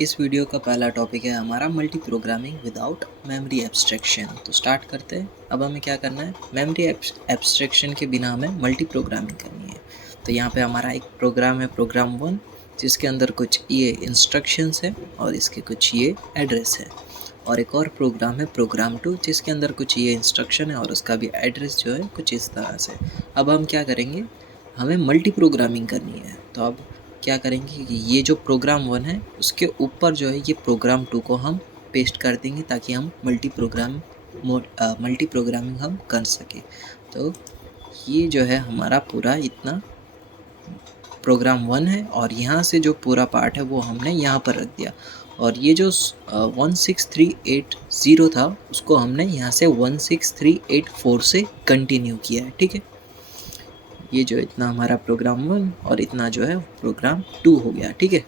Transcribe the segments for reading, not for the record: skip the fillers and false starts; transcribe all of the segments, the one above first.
इस वीडियो का पहला टॉपिक है हमारा multi programming without memory abstraction. तो स्टार्ट करते हैं। अब हमें क्या करना है, मेमोरी एब्स्ट्रैक्शन के बिना हमें मल्टी प्रोग्रामिंग करनी है। तो यहाँ पे हमारा एक प्रोग्राम है, प्रोग्राम 1, जिसके अंदर कुछ ये इंस्ट्रक्शंस है और इसके कुछ ये एड्रेस है। और एक और प्रोग्राम है, प्रोग्राम 2, जिसके अंदर कुछ ये इंस्ट्रक्शन है और उसका भी एड्रेस जो है कुछ इस तरह से। अब हम क्या करेंगे, हमें मल्टी प्रोग्रामिंग करनी है। तो अब क्या करेंगे कि ये जो प्रोग्राम 1 है उसके ऊपर जो है ये प्रोग्राम 2 को हम पेस्ट कर देंगे, ताकि हम मल्टी प्रोग्रामिंग हम कर सकें। तो ये जो है हमारा पूरा इतना प्रोग्राम 1 है, और यहाँ से जो पूरा पार्ट है वो हमने यहाँ पर रख दिया। और ये जो 16380 था उसको हमने यहाँ से 16384 से कंटिन्यू किया है। ठीक है, ये जो इतना हमारा प्रोग्राम 1 और इतना जो है प्रोग्राम 2 हो गया। ठीक है,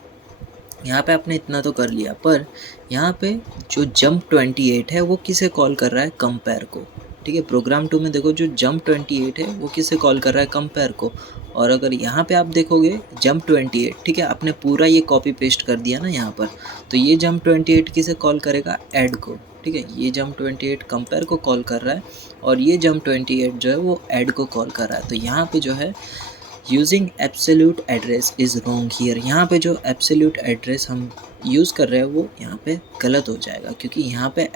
यहाँ पे आपने इतना तो कर लिया, पर यहाँ पे जो जंप 28 है वो किसे कॉल कर रहा है, कंपेयर को। ठीक है, प्रोग्राम 2 में देखो जो जंप 28 है वो किसे कॉल कर रहा है, कंपेयर को। और अगर यहाँ पे आप देखोगे जंप 28, ठीक है, आपने पूरा ये कॉपी पेस्ट कर दिया ना यहाँ पर, तो ये जंप 28 किसे कॉल करेगा, ऐड को। ठीक है, ये जंप 28 कंपेयर को कॉल कर रहा है और ये जंप 28 जो है वो ऐड को कॉल कर रहा है। तो यहाँ पे जो है using absolute address is wrong here, यहाँ पे जो एब्सोल्यूट एड्रेस हम यूज़ कर रहे हैं वो यहाँ पे गलत हो जाएगा, क्योंकि यहाँ पे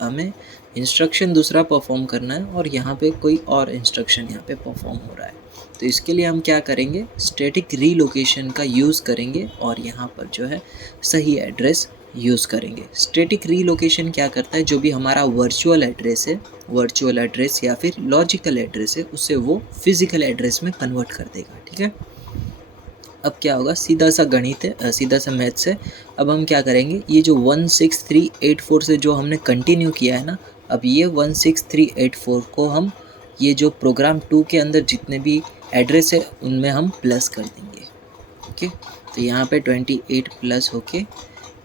हमें इंस्ट्रक्शन दूसरा परफॉर्म करना है और यहाँ पे कोई और इंस्ट्रक्शन यहाँ पे परफॉर्म हो रहा है। तो इसके लिए हम क्या करेंगे, स्टैटिक रीलोकेशन का यूज़ करेंगे और यहाँ पर जो है सही एड्रेस यूज़ करेंगे। स्टैटिक रीलोकेशन क्या करता है, जो भी हमारा वर्चुअल एड्रेस है, वर्चुअल एड्रेस या फिर लॉजिकल एड्रेस है, उसे वो फिजिकल एड्रेस में कन्वर्ट कर देगा। ठीक है, अब क्या होगा, सीधा सा गणित है, सीधा सा मैथ्स है। अब हम क्या करेंगे, ये जो 16384 से जो हमने कंटिन्यू किया है ना, अब ये 16384 को हम ये जो प्रोग्राम 2 के अंदर जितने भी एड्रेस है उनमें हम प्लस कर देंगे। ओके, तो यहाँ पे 28 प्लस होके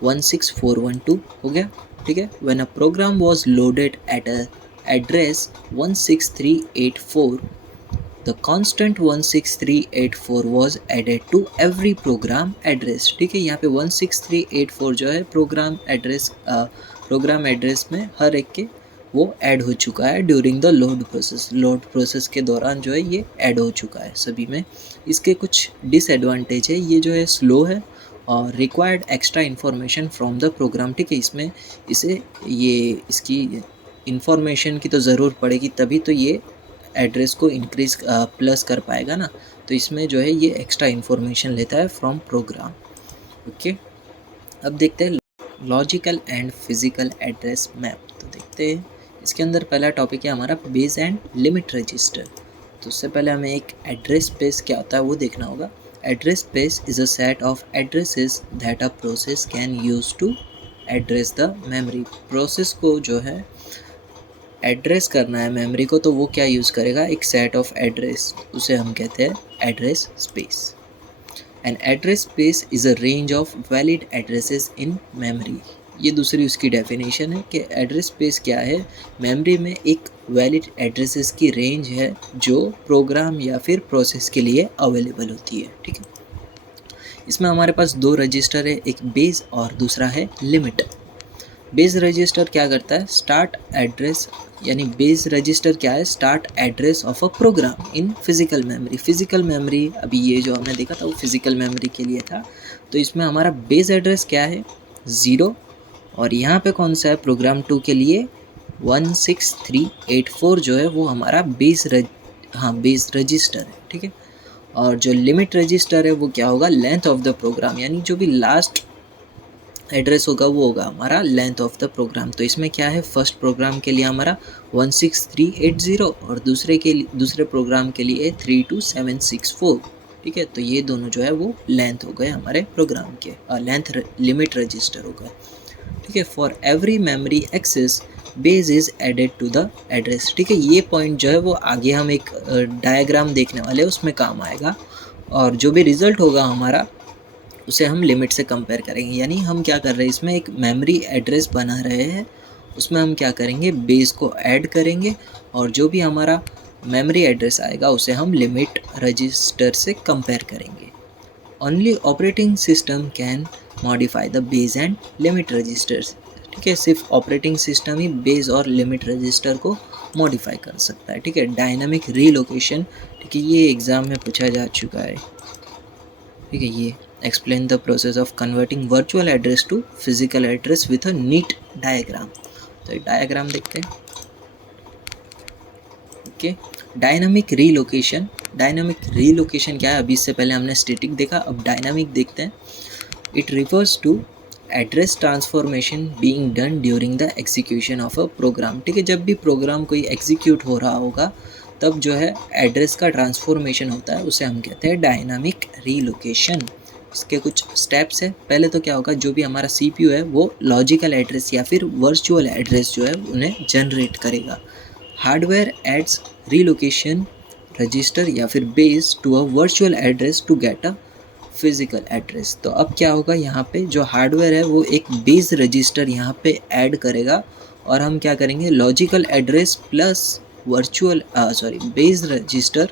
16412 हो गया। ठीक है, when a program was loaded at a address 16384, the constant 16384 was added to every program address. ठीक है, यहाँ पे 16384 जो है प्रोग्राम एड्रेस में हर एक के वो ऐड हो चुका है ड्यूरिंग द लोड प्रोसेस के दौरान जो है ये ऐड हो चुका है सभी में। इसके कुछ डिसएडवांटेज है, ये जो है स्लो है और required extra information from the program. ठीक है, इसमें इसकी इन्फॉर्मेशन की तो ज़रूर पड़ेगी, तभी तो ये एड्रेस को इंक्रीज प्लस कर पाएगा ना। तो इसमें जो है ये एक्स्ट्रा इन्फॉर्मेशन लेता है फ्रॉम प्रोग्राम। ओके, अब देखते हैं logical and physical address map. तो देखते हैं, इसके अंदर पहला टॉपिक है हमारा बेस एंड लिमिट रजिस्टर। तो उससे पहले हमें एक एड्रेस स्पेस क्या होता है वो देखना होगा। Address space is a set of addresses that a process can use to address the memory. Process को जो है एड्रेस करना है मेमोरी को, तो वो क्या यूज़ करेगा, एक सेट ऑफ एड्रेस, उसे हम कहते हैं address space. An address space is a range of valid addresses in memory. ये दूसरी उसकी डेफिनेशन है कि एड्रेस स्पेस क्या है, मेमोरी में एक वैलिड एड्रेसेस की रेंज है जो प्रोग्राम या फिर प्रोसेस के लिए अवेलेबल होती है। ठीक है, इसमें हमारे पास दो रजिस्टर है, एक बेस और दूसरा है लिमिट। बेस रजिस्टर क्या करता है, स्टार्ट एड्रेस, यानी बेस रजिस्टर क्या है, start address of a program in physical memory. Physical memory, अभी ये जो हमने देखा था वो फिजिकल मेमोरी के लिए था। तो इसमें हमारा बेस एड्रेस क्या है, 0, और यहाँ पे कौन सा है, प्रोग्राम 2 के लिए 16384 जो है वो हमारा बेस रजिस्टर है। ठीक है, और जो लिमिट रजिस्टर है वो क्या होगा, लेंथ ऑफ द प्रोग्राम, यानी जो भी लास्ट एड्रेस होगा वो होगा हमारा लेंथ ऑफ द प्रोग्राम। तो इसमें क्या है, फर्स्ट प्रोग्राम के लिए हमारा 16380 और दूसरे प्रोग्राम के लिए 32764। ठीक है, तो ये दोनों जो है वो लेंथ हो गए हमारे प्रोग्राम के, लेंथ लिमिट रजिस्टर हो गए। ठीक है, for every memory access base is added to the address. ठीक है, ये पॉइंट जो है वो आगे हम एक डायग्राम देखने वाले हैं, उसमें काम आएगा, और जो भी रिजल्ट होगा हमारा उसे हम लिमिट से कंपेयर करेंगे। यानी हम क्या कर रहे हैं, इसमें एक मेमोरी एड्रेस बना रहे हैं, उसमें हम क्या करेंगे, बेस को ऐड करेंगे और जो भी हमारा मेमोरी एड्रेस आएगा उसे हम लिमिट रजिस्टर से कंपेयर करेंगे। Only operating system can modify the base and limit registers. ठीक है, सिर्फ ऑपरेटिंग सिस्टम ही बेस और लिमिट रजिस्टर को मॉडिफाई कर सकता है। ठीक है, डायनामिक रीलोकेशन, ठीक है, ये एग्ज़ाम में पूछा जा चुका है। ठीक है, ये explain the process of converting virtual address to physical address with a neat diagram. तो डायग्राम देखते हैं। Okay, dynamic relocation. Dynamic relocation क्या है? अभी इससे पहले हमने स्टैटिक देखा, अब डायनामिक देखते हैं। It refers to address transformation being done during the execution of a program. ठीक है, जब भी प्रोग्राम कोई एग्जीक्यूट हो रहा होगा तब जो है एड्रेस का ट्रांसफॉर्मेशन होता है, उसे हम कहते हैं डायनामिक रीलोकेशन। इसके कुछ स्टेप्स है। पहले तो क्या होगा, जो भी हमारा सीपीयू है वो लॉजिकल एड्रेस या फिर वर्चुअल एड्रेस जो है उन्हें जनरेट करेगा। हार्डवेयर एड्स रीलोकेशन रजिस्टर या फिर base to a virtual address to get a physical address. तो अब क्या होगा, यहाँ पे जो हार्डवेयर है वो एक बेस रजिस्टर यहाँ पे ऐड करेगा और हम क्या करेंगे, logical address plus virtual base register,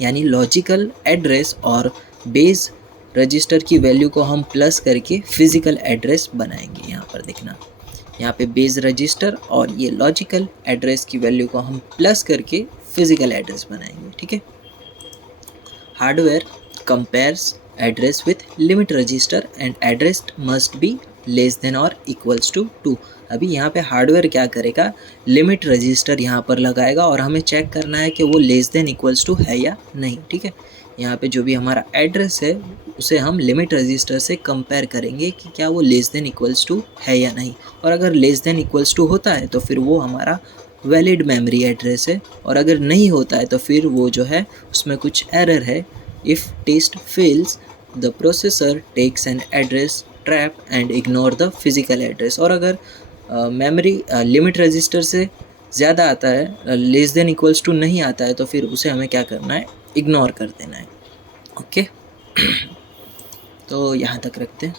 यानी लॉजिकल एड्रेस और बेस रजिस्टर की वैल्यू को हम प्लस करके फिजिकल एड्रेस बनाएंगे। यहाँ पर देखना, यहाँ पे बेस रजिस्टर और ये लॉजिकल एड्रेस की वैल्यू को हम प्लस करके फिजिकल एड्रेस बनाएंगे। ठीक है, hardware compares address with limit register and address must be less than और इक्वल्स टू 2। अभी यहाँ पे हार्डवेयर क्या करेगा, लिमिट रजिस्टर यहाँ पर लगाएगा और हमें चेक करना है कि वो लेस देन इक्वल्स टू है या नहीं। ठीक है, यहाँ पे जो भी हमारा एड्रेस है उसे हम लिमिट रजिस्टर से कंपेयर करेंगे कि क्या वो लेस देन इक्वल्स टू है या नहीं, और अगर लेस देन इक्वल्स टू होता है तो फिर वो हमारा वैलिड मेमोरी एड्रेस है, और अगर नहीं होता है तो फिर वो जो है उसमें कुछ एरर है। If test fails the processor takes an address trap and ignore the physical address. और अगर मेमोरी लिमिट रजिस्टर से ज़्यादा आता है, लेस देन इक्वल्स टू नहीं आता है, तो फिर उसे हमें क्या करना है, इग्नोर कर देना है। ओके तो यहाँ तक रखते हैं।